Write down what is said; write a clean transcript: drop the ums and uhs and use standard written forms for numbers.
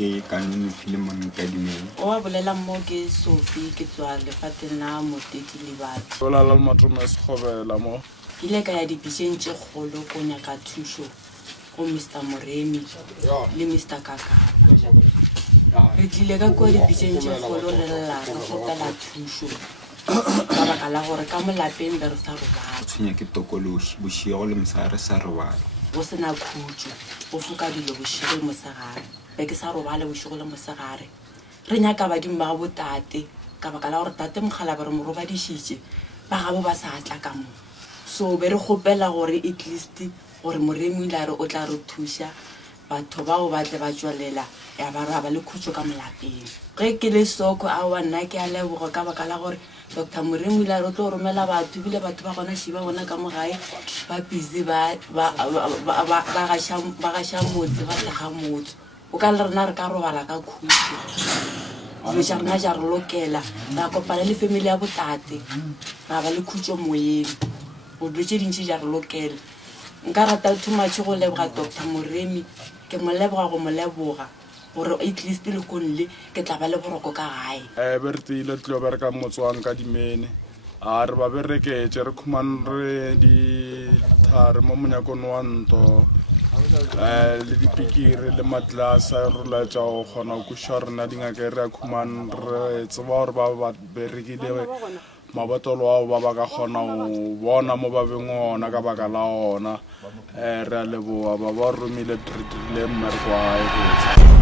ke ka Filemon Kadimeng. O a bolela mo ke Sophie ke tswa lefateng la Moteti le batho. O la Matume Sekgobela mo. Ke ile ka ya dibiseng tše kgolo ko nyaka thušo go Mr. Moremi le Mr. Kakapa. Re tlile ka kua dibiseng tše kgolo re lla re kgopela thušo ka baka la gore ka molapeng be re sa robala. Tshwenya ke tokološi bošego le mosegare sa robala. Go sena khutšo go foka dilo bošego le mosegare be ke sa robale bošego le mosegare. Re nyaka badimo ba botate ka baka la gore tate mogala ba re mo robadišitše ba gabo ba sa tla ka mo. So be re kgopela gore at least gore Moremi ile a re o tla re thuša batho bao ba tle ba tswalela ya ba re ba le khutšo ka molapeng. Ge ke le soko a wa nna ke a leboga ka baka la gore Dr. Moremi ile a re o tlo romela batho bile batho ba gona šiba bona ka mogae ba busy ba gaša motse ba tlaga motse o ka le rena re ka robala ka khutšo dilo tša rena ja re lokela ra kopana le family ya botate ra ba le khutšo moyeng go dilo tše dintši ja re lokela. Nka rata too much go leboga Dr. Moremi ke mo leboga go mo leboga gore at least le konle ke tla ba le boroko ka gae. Be re tile tlo bereka motswang Kadimene a re ba bereketse re khumane re dithare mo monyakong wa ntho le dipikiri le matlasa re latša go kgona go kuša rena dingaka re a khumane re tseba gore ba berekile mabotolo ao ba ka kgona go bona mo ba beng ona ka baka la ona re a leboa ba romile re dirile mmereko wa gae botse.